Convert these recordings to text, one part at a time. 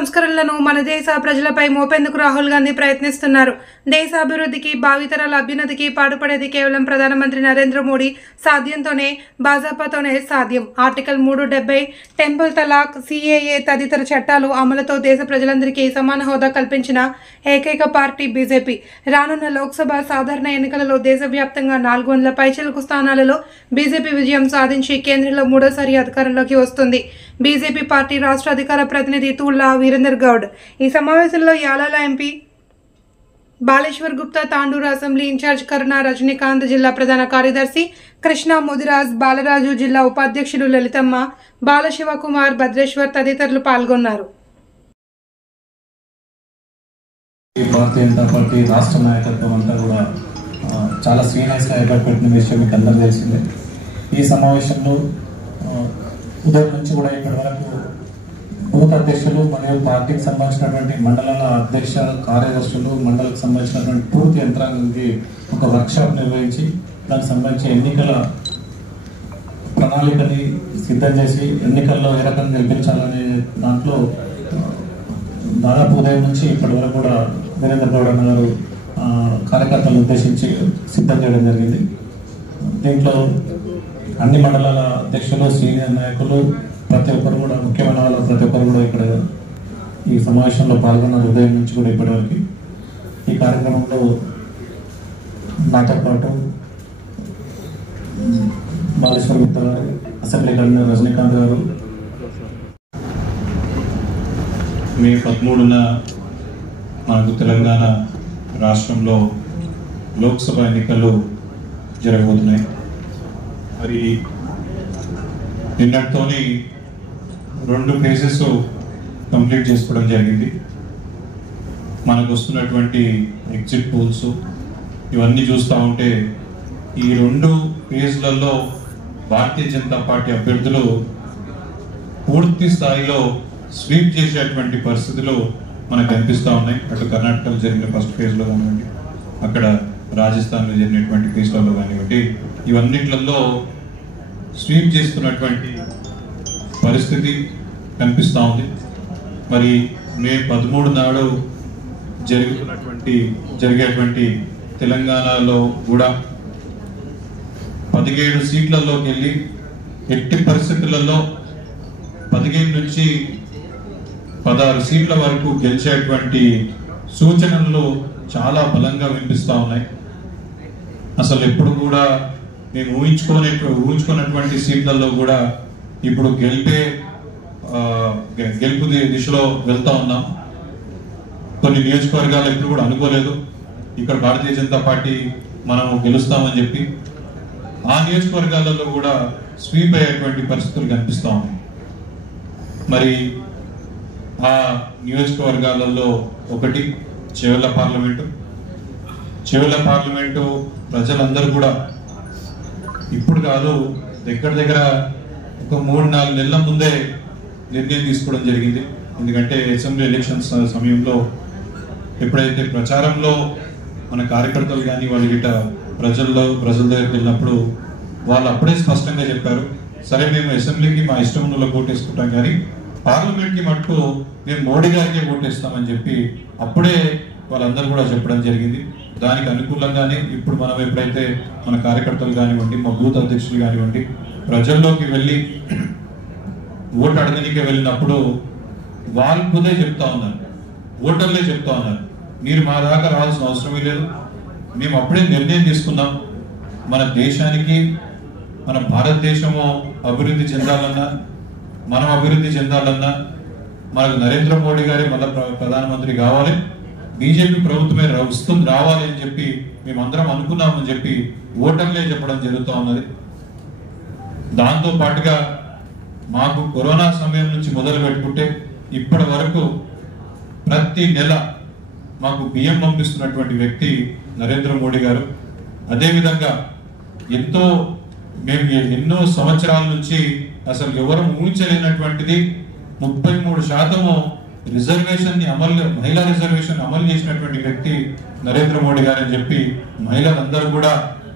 సంస్కరణలను మన దేశ ప్రజలపై మోపేందుకు రాహుల్ గాంధీ ప్రయత్నిస్తున్నారు. దేశ అభివృద్ధికి, భావితరాల అభ్యున్నతికి పాటుపడేది కేవలం ప్రధానమంత్రి నరేంద్ర మోడీ సాధ్యంతోనే, భాజపాతోనే సాధ్యం. ఆర్టికల్ 370, టెంపుల్ తలాక్, CAA తదితర చట్టాలు అమలుతో దేశ ప్రజలందరికీ సమాన హోదా కల్పించిన ఏకైక పార్టీ బీజేపీ. రానున్న లోక్సభ సాధారణ ఎన్నికలలో దేశవ్యాప్తంగా 400 పైచిలుకు స్థానాలలో బీజేపీ విజయం సాధించి కేంద్రంలో మూడోసారి అధికారంలోకి వస్తుంది. బీజేపీ పార్టీ రాష్ట్ర అధికార ప్రతినిధి తుల్లా వీరేందర్ గౌడ్ ఈ సమావేశంలో Yalala MP Baleshwar Gupta, Tandur assembly in charge Karuna Rajinikanth, జిల్లా ప్రధాన కార్యదర్శి కృష్ణ ముదిరాజ్, బాలరాజు, జిల్లా ఉపాధ్యక్షుడు లలితమ్మ, బాలశివకుమార్, భద్రేశ్వర్ తదితరులు పాల్గొన్నారు. భారతీయ జనతా పార్టీ రాష్ట్ర నాయకత్వం అంతా కూడా చాలా సీరియస్గా ఎఫర్ట్ పెట్టిన విషయం మీకు అందరూ తెలిసిందే. ఈ సమావేశంలో ఉదయం నుంచి కూడా ఇప్పటి వరకు బూత్ అధ్యక్షులు మరియు పార్టీకి సంబంధించినటువంటి మండలాల అధ్యక్ష కార్యదర్శులు, మండలకు సంబంధించినటువంటి పూర్తి యంత్రాంగానికి ఒక వర్క్షాప్ నిర్వహించి దానికి సంబంధించి ఎన్నికల ప్రణాళికని సిద్ధం చేసి ఎన్నికల్లో ఏ రకంగా గెలిపించాలనే దాంట్లో దాదాపు ఉదయం నుంచి ఇప్పటి వరకు కూడా వీరేందర్ గౌడ్ అన్న గారు కార్యకర్తలను ఉద్దేశించి సిద్ధం చేయడం జరిగింది. దీంట్లో అన్ని మండలాల అధ్యక్షులు, సీనియర్ నాయకులు ప్రతి ఒక్కరు కూడా, ముఖ్యమైన వాళ్ళు ప్రతి ఒక్కరు కూడా ఇక్కడ ఈ సమావేశంలో పాల్గొన్న ఉదయం నుంచి కూడా ఇప్పటివరకు. ఈ కార్యక్రమంలో నాతో పాటు బాలేశ్వర్ గుప్తా గారు, అసెంబ్లీ కన్వీనర్ రజనీకాంత్ గారు. మే 13న మనకు తెలంగాణ రాష్ట్రంలో లోక్సభ ఎన్నికలు జరగబోతున్నాయి. మరి నిన్నటితోని 2 ఫేజెస్ కంప్లీట్ చేసుకోవడం జరిగింది. మనకు వస్తున్నటువంటి ఎగ్జిట్ పోల్స్ ఇవన్నీ చూస్తూ ఉంటే ఈ 2 ఫేజ్లలో భారతీయ జనతా పార్టీ అభ్యర్థులు పూర్తి స్థాయిలో స్వీప్ చేసేటువంటి పరిస్థితులు మనకు కనిపిస్తూ ఉన్నాయి. అటు కర్ణాటకలో జరిగిన ఫస్ట్ ఫేజ్లో కానివ్వండి, అక్కడ రాజస్థాన్లో జరిగినటువంటి ఫేజ్లలో కానివ్వండి, ఇవన్నిట్లలో స్వీప్ చేస్తున్నటువంటి పరిస్థితి కనిపిస్తూ ఉంది. మరి మే 13 నాడు జరిగేటువంటి తెలంగాణలో కూడా 17 సీట్లలోకి వెళ్ళి ఎట్టి పరిస్థితులలో 15 నుంచి 16 సీట్ల వరకు గెలిచేటువంటి సూచనలు చాలా బలంగా వినిపిస్తూ ఉన్నాయి. అసలు ఎప్పుడు కూడా మేము ఊహించుకున్నటువంటి సీట్లలో కూడా ఇప్పుడు గెలుపు దిశలో వెళ్తా ఉన్నాం. కొన్ని నియోజకవర్గాలు ఎప్పుడు కూడా అనుకోలేదు ఇక్కడ భారతీయ జనతా పార్టీ మనము గెలుస్తామని చెప్పి. ఆ నియోజకవర్గాలలో కూడా స్వీప్ అయ్యేటువంటి పరిస్థితులు కనిపిస్తూ ఉన్నాయి. మరి ఆ నియోజకవర్గాలలో ఒకటి చెవెళ్ళ పార్లమెంటు ప్రజలందరూ కూడా ఇప్పుడు కాదు, దగ్గర ఒక 3-4 నెలల ముందే నిర్ణయం తీసుకోవడం జరిగింది. ఎందుకంటే అసెంబ్లీ ఎలక్షన్స్ సమయంలో ఎప్పుడైతే ప్రచారంలో మన కార్యకర్తలు కానీ వాళ్ళు గిట్ట ప్రజల దగ్గరికి వెళ్ళినప్పుడు వాళ్ళు అప్పుడే స్పష్టంగా చెప్పారు, సరే మేము అసెంబ్లీకి మా ఇష్టం ఉన్న ఓటేసుకుంటాం కానీ పార్లమెంట్కి మటుకు మేము మోడీ గారికే ఓటేస్తామని చెప్పి అప్పుడే వాళ్ళందరూ కూడా చెప్పడం జరిగింది. దానికి అనుకూలంగానే ఇప్పుడు మనం ఎప్పుడైతే మన కార్యకర్తలు కానివ్వండి, మా బూత్ అధ్యక్షులు కానివ్వండి, ప్రజల్లోకి వెళ్ళి ఓటు అడగనికే వెళ్ళినప్పుడు వాళ్ళు ఖుదే చెప్తా ఉన్నారు, ఓటర్లే చెప్తా ఉన్నారు, మీరు మా దాకా రావాల్సిన అవసరమే లేదు, మేము అప్పుడే నిర్ణయం తీసుకున్నాం, మన దేశానికి మన భారతదేశము అభివృద్ధి చెందాలన్నా, మనం అభివృద్ధి చెందాలన్నా మనకు నరేంద్ర మోడీ గారే మళ్ళీ ప్రధానమంత్రి కావాలి, బీజేపీ ప్రభుత్వమే రావాలి అని చెప్పి మేమందరం అనుకున్నామని చెప్పి ఓటర్లే చెప్పడం జరుగుతూ ఉన్నది. దాంతో పాటుగా మాకు కరోనా సమయం నుంచి మొదలు పెట్టుకుంటే ఇప్పటి వరకు ప్రతి నెల మాకు బియ్యం పంపిస్తున్నటువంటి వ్యక్తి నరేంద్ర మోడీ గారు. అదేవిధంగా మేము ఎన్నో సంవత్సరాల నుంచి అసలు ఎవరు ఊహించలేనటువంటిది 33% మహిళా రిజర్వేషన్ అమలు చేసినటువంటి వ్యక్తి నరేంద్ర మోడీ గారు అని చెప్పి మహిళలందరూ కూడా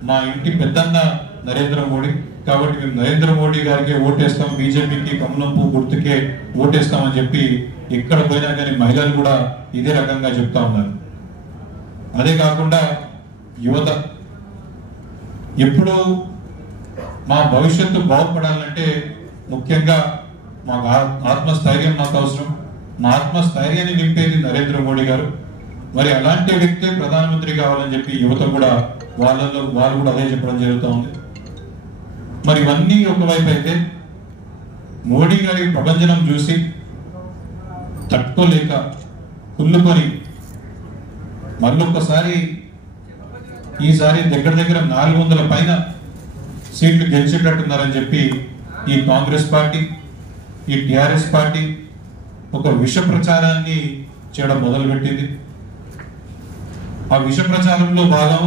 మా ఇంటి పెద్దన్న నరేంద్ర మోడీ కాబట్టి మేము నరేంద్ర మోడీ గారికి ఓటేస్తాం, బీజేపీకి కమలం పువ్వు గుర్తుకే ఓటేస్తామని చెప్పి ఎక్కడ పోయినా కానీ మహిళలు కూడా ఇదే రకంగా చెప్తా ఉన్నారు. అదే కాకుండా యువత ఎప్పుడు మా భవిష్యత్తు బాగుపడాలంటే ముఖ్యంగా మాకు ఆత్మస్థైర్యం మాకు అవసరం. మా ఆత్మస్థైర్యాన్ని నింపేది నరేంద్ర మోడీ గారు. మరి అలాంటి వ్యక్తే ప్రధానమంత్రి కావాలని చెప్పి యువత కూడా వాళ్ళు కూడా అదే చెప్పడం జరుగుతూ ఉంది. మరి ఇవన్నీ ఒకవైపు అయితే మోడీ గారి ప్రభంజనం చూసి తట్టుకోలేక కుళ్ళుకొని మళ్ళొక్కసారి ఈసారి దగ్గర 400 పైన సీట్లు గెలిచేటట్టున్నారని చెప్పి ఈ కాంగ్రెస్ పార్టీ, ఈ టిఆర్ఎస్ పార్టీ ఒక విష ప్రచారాన్ని చేయడం మొదలుపెట్టింది. ఆ విష ప్రచారంలో భాగం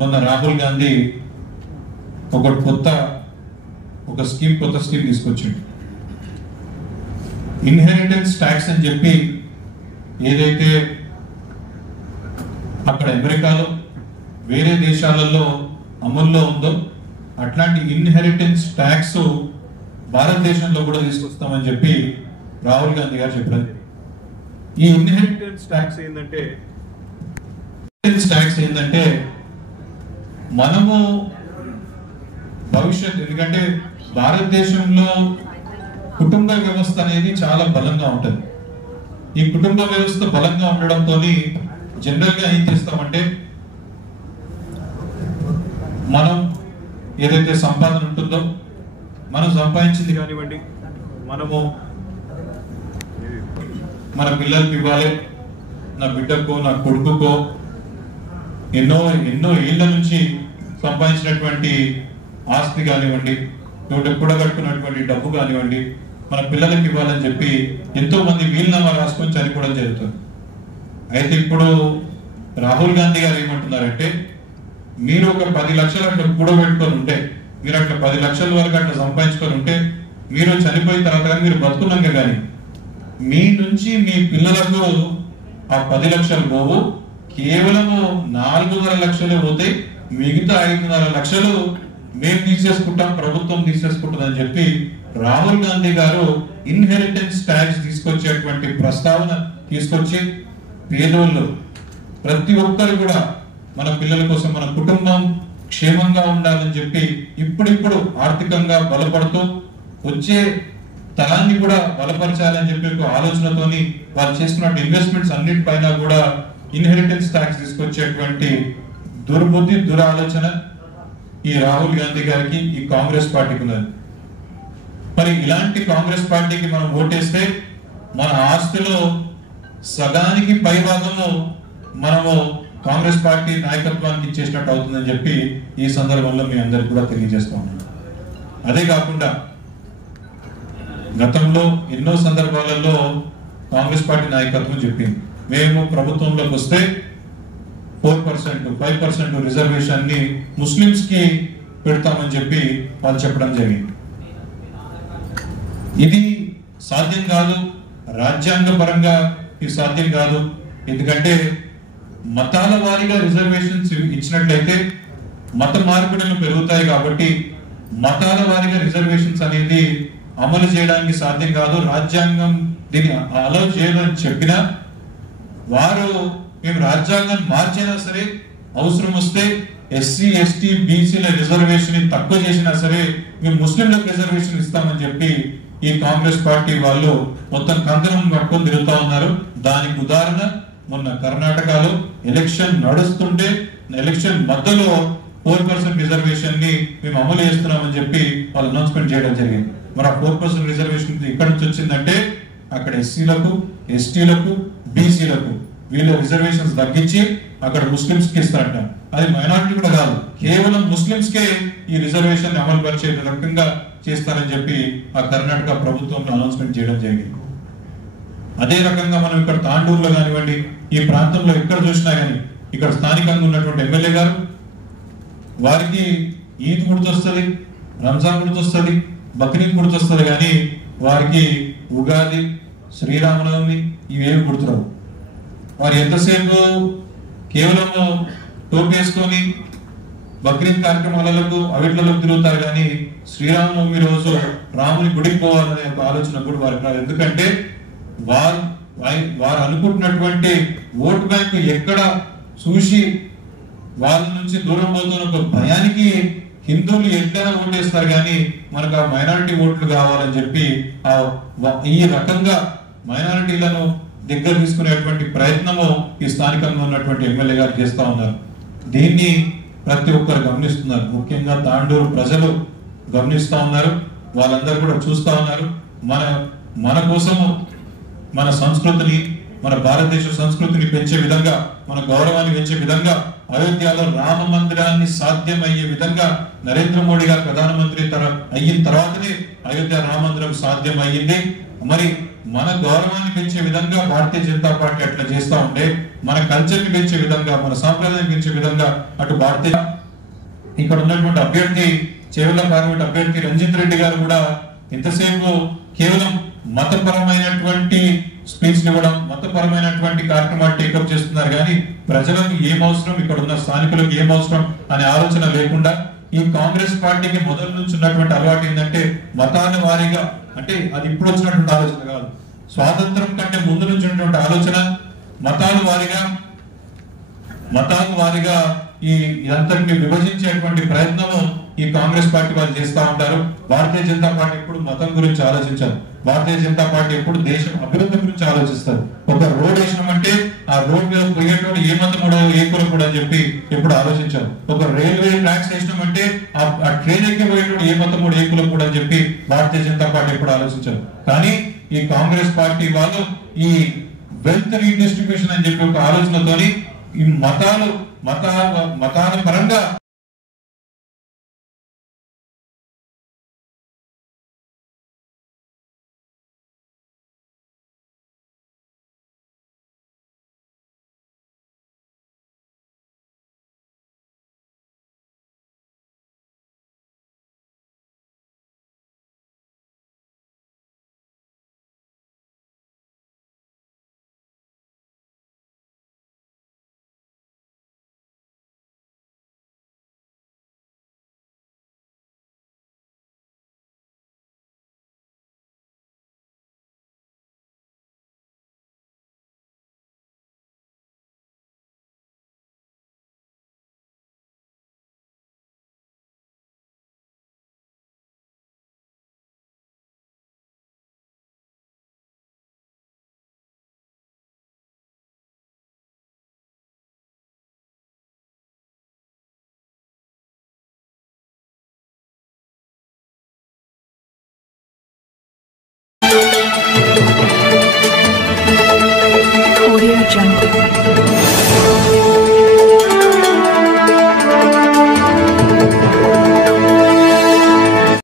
మొన్న రాహుల్ గాంధీ కొత్త స్కీమ్ తీసుకొచ్చిండు. ఇన్హెరిటెన్స్ ట్యాక్స్ అని చెప్పి ఏదైతే అక్కడ అమెరికాలో వేరే దేశాలలో అమల్లో ఉందో అట్లాంటి ఇన్హెరిటెన్స్ ట్యాక్స్ భారతదేశంలో కూడా తీసుకొస్తామని చెప్పి రాహుల్ గాంధీ గారు చెప్పారు. ఈ ఇన్హెరిటెన్స్ ట్యాక్స్ ఏంటంటే మనము భవిష్యత్, ఎందుకంటే భారతదేశంలో కుటుంబ వ్యవస్థ అనేది చాలా బలంగా ఉంటుంది. ఈ కుటుంబ వ్యవస్థ బలంగా ఉండడంతో జనరల్ గా ఏం చేస్తామంటే మనం ఏదైతే సంపాదన ఉంటుందో మనం సంపాదించింది కానివ్వండి, మనము మన పిల్లలకి ఇవ్వాలి, నా బిడ్డకో నా కొడుకుకో ఎన్నో ఏళ్ల నుంచి సంపాదించినటువంటి ఆస్తి కానివ్వండి, కూడగట్టుకున్నటువంటి డబ్బు కానివ్వండి మన పిల్లలకి ఇవ్వాలని చెప్పి ఎంతో మంది వీలునామా రాసుకొని చనిపోవడం జరుగుతుంది. అయితే ఇప్పుడు రాహుల్ గాంధీ గారు ఏమంటున్నారంటే, మీరు ఒక 10 లక్షలు అట్లా కూడబెట్టుకొని ఉంటే, మీరు అట్లా 10 లక్షల వరకు అట్లా సంపాదించుకొని ఉంటే, మీరు చనిపోయిన తర్వాత మీరు బతుకున్నాక కానీ మీ నుంచి మీ పిల్లలకు ఆ 10 లక్షలు పోవు, కేవలము 4.5 లక్షలు పోతే మిగతా 5.5 లక్షలు మేము తీసేసుకుంటాం, ప్రభుత్వం తీసేసుకుంటుందని చెప్పి రాహుల్ గాంధీ గారు ఇన్హెరిటెన్స్ ట్యాక్స్ తీసుకొచ్చేటువంటి ప్రస్తావన తీసుకొచ్చి పేదోళ్ళు ప్రతి ఒక్కరు కూడా మన పిల్లల కోసం, మన కుటుంబం క్షేమంగా ఉండాలని చెప్పి ఇప్పుడిప్పుడు ఆర్థికంగా బలపడుతూ వచ్చే తరాన్ని కూడా బలపరచాలని చెప్పి ఒక ఆలోచనతోని వాళ్ళు చేస్తున్న ఇన్వెస్ట్మెంట్స్ అన్నిటిపైన కూడా ఇన్హెరిటెన్స్ ట్యాక్స్ తీసుకొచ్చేటువంటి దుర్బుద్ధి, దురాలోచన ఈ రాహుల్ గాంధీ గారికి, ఈ కాంగ్రెస్ పార్టీకి ఉన్నది. మరి ఇలాంటి కాంగ్రెస్ పార్టీకి మనం ఓటేస్తే మన ఆస్తిలో సగానికి పైభాగము మనము కాంగ్రెస్ పార్టీ నాయకత్వానికి ఇచ్చేసినట్టు అవుతుందని చెప్పి ఈ సందర్భంలో మీ అందరికి కూడా తెలియజేస్తా ఉన్నాను. అదే కాకుండా గతంలో ఎన్నో సందర్భాలలో కాంగ్రెస్ పార్టీ నాయకత్వం చెప్పింది, మేము ప్రభుత్వంలోకి వస్తే 4%, 5% రిజర్వేషన్ ని ముస్లింస్ కి పెడతామని చెప్పి వాళ్ళు చెప్పడం జరిగింది. ఇది సాధ్యం కాదు, రాజ్యాంగ పరంగా ఇది సాధ్యం కాదు. ఎందుకంటే మతాల వారీగా రిజర్వేషన్స్ ఇచ్చినట్లయితే మత మార్పిడులు పెరుగుతాయి. కాబట్టి మతాల వారీగా రిజర్వేషన్స్ అనేది అమలు చేయడానికి సాధ్యం కాదు. రాజ్యాంగం దీన్ని అలౌ చేయదని చెప్పినా వారు మేము రాజ్యాంగం మార్చైనా సరే అవసరం వస్తే ఎస్సీ, ఎస్టీ, బీసీల రిజర్వేషన్ తక్కువ చేసినా సరే మేము ముస్లింలకు రిజర్వేషన్ ఇస్తామని చెప్పి ఈ కాంగ్రెస్ పార్టీ వాళ్ళు మొత్తం కంకణం కట్టుకొని తిరుగుతా ఉన్నారు. దానికి ఉదాహరణ మొన్న కర్ణాటకలో ఎలక్షన్ నడుస్తుంటే ఎలక్షన్ మధ్యలో 4% రిజర్వేషన్ ని మేము అమలు చేస్తున్నామని చెప్పి వాళ్ళు అనౌన్స్మెంట్ చేయడం జరిగింది. మరి ఆ 4% రిజర్వేషన్ ఇక్కడ నుంచి వచ్చిందంటే అక్కడ ఎస్సీలకు, ఎస్టీలకు, బీసీలకు వీళ్ళ రిజర్వేషన్స్ తగ్గించి అక్కడ ముస్లింస్ కి ఇస్తారంట. అది మైనారిటీ కూడా కాదు, కేవలం ముస్లింస్ కే ఈ రిజర్వేషన్ అమలు పరిచే రకంగా చేస్తారని చెప్పి ఆ కర్ణాటక ప్రభుత్వం అనౌన్స్మెంట్ చేయడం జరిగింది. అదే రకంగా మనం ఇక్కడ తాండూరులో కానివ్వండి, ఈ ప్రాంతంలో ఎక్కడ చూసినా కానీ ఇక్కడ స్థానికంగా ఉన్నటువంటి ఎమ్మెల్యే గారు వారికి ఈద్ గుర్తొస్తుంది, రంజాన్ గుర్తొస్తుంది, బక్రీద్ గుర్తొస్తుంది, కానీ వారికి ఉగాది, శ్రీరామనవమి ఇవేమి గుర్తురావు. వారు ఎంతసేపు కేవలము టోపీ వేసుకొని బక్రీద్ కార్యక్రమాలకు అవిట్లలో తిరుగుతారు కానీ శ్రీరామనవమి రోజు రాముని గుడికి పోవాలనే ఒక ఆలోచన కూడా వారికి రాదు. ఎందుకంటే వారు అనుకుంటున్నటువంటి ఓటు బ్యాంకు ఎక్కడ చూసి వాళ్ళ నుంచి దూరం పోతున్న ఒక భయానికి హిందువులు ఎట్లైనా ఓటేస్తారు కానీ మనకు ఆ మైనారిటీ ఓట్లు కావాలని చెప్పి ఈ రకంగా మైనారిటీలను దగ్గర తీసుకునేటువంటి ప్రయత్నము ఈ స్థానికంగా ఉన్నటువంటి ఎమ్మెల్యే గారు చేస్తా ఉన్నారు. దీన్ని ప్రతి ఒక్కరు గమనిస్తున్నారు. ముఖ్యంగా తాండూరు ప్రజలు గమనిస్తా ఉన్నారు. వాళ్ళందరూ కూడా చూస్తా ఉన్నారు. మన కోసము మన సంస్కృతిని, మన భారతదేశ సంస్కృతిని పెంచే విధంగా, మన గౌరవాన్ని పెంచే విధంగా, అయోధ్యలో రామ మందిరాన్ని సాధ్యమయ్యే విధంగా నరేంద్ర మోడీ గారు ప్రధానమంత్రి అయిన తర్వాతనే అయోధ్య రామ మందిరం సాధ్యం అయ్యింది. మరి మన గౌరవాన్ని పెంచే విధంగా భారతీయ జనతా పార్టీ అట్లా చేస్తా ఉంటే, మన కల్చర్ ని పెంచే విధంగా, మన సాంప్రదాయం పెంచే విధంగా అటు భారతీయ ఇక్కడ ఉన్నటువంటి అభ్యర్థి చేవెళ్ల పార్లమెంట్ అభ్యర్థి రంజిత్ రెడ్డి గారు కూడా ఇంతసేపు కేవలం మతపరమైనటువంటి స్పీచ్ ఇవ్వడం, మతపరమైనటువంటి కార్యక్రమాలు టేకప్ చేస్తున్నారు కానీ ప్రజలకు ఏం అవసరం, ఇక్కడ ఉన్న స్థానికులకు ఏం అవసరం అనే ఆలోచన లేకుండా ఈ కాంగ్రెస్ పార్టీకి మొదటి నుంచి ఉన్నటువంటి అలవాటు ఏంటంటే మతాల వారీగా, అంటే అది ఇప్పుడు వచ్చినటువంటి ఆలోచన కాదు, స్వాతంత్రం కంటే ముందు నుంచి ఉన్నటువంటి ఆలోచన మతాల వారీగా ఇదంతటిని విభజించేటువంటి ప్రయత్నము ఈ కాంగ్రెస్ పార్టీ వాళ్ళు చేస్తా ఉంటారు. భారతీయ జనతా పార్టీ ఎప్పుడు మతం గురించి ఆలోచించారు. భారతీయ జనతా పార్టీ ఎప్పుడు దేశం అభివృద్ధి గురించి ఆలోచిస్తారు. ఒక రోడ్ వేసినామంటే ఆ రోడ్ మీద పోయేటోడు ఏ మతముడో ఏ కులకుడు అని చెప్పి ఎప్పుడు ఆలోచించారు. ఒక రైల్వే ట్రాక్స్ వేసినామంటే ఆ ట్రైన్ ఎక్కి పోయేటోడు ఏ మతముడు ఏ కులకుడు అని చెప్పి భారతీయ జనతా పార్టీ ఎప్పుడు ఆలోచించారు. కానీ ఈ కాంగ్రెస్ పార్టీ వాళ్ళు ఈ వెల్త్ రీడిస్ట్రిబ్యూషన్ అని చెప్పి ఒక ఆలోచనతోని ఈ మతాల పరంగా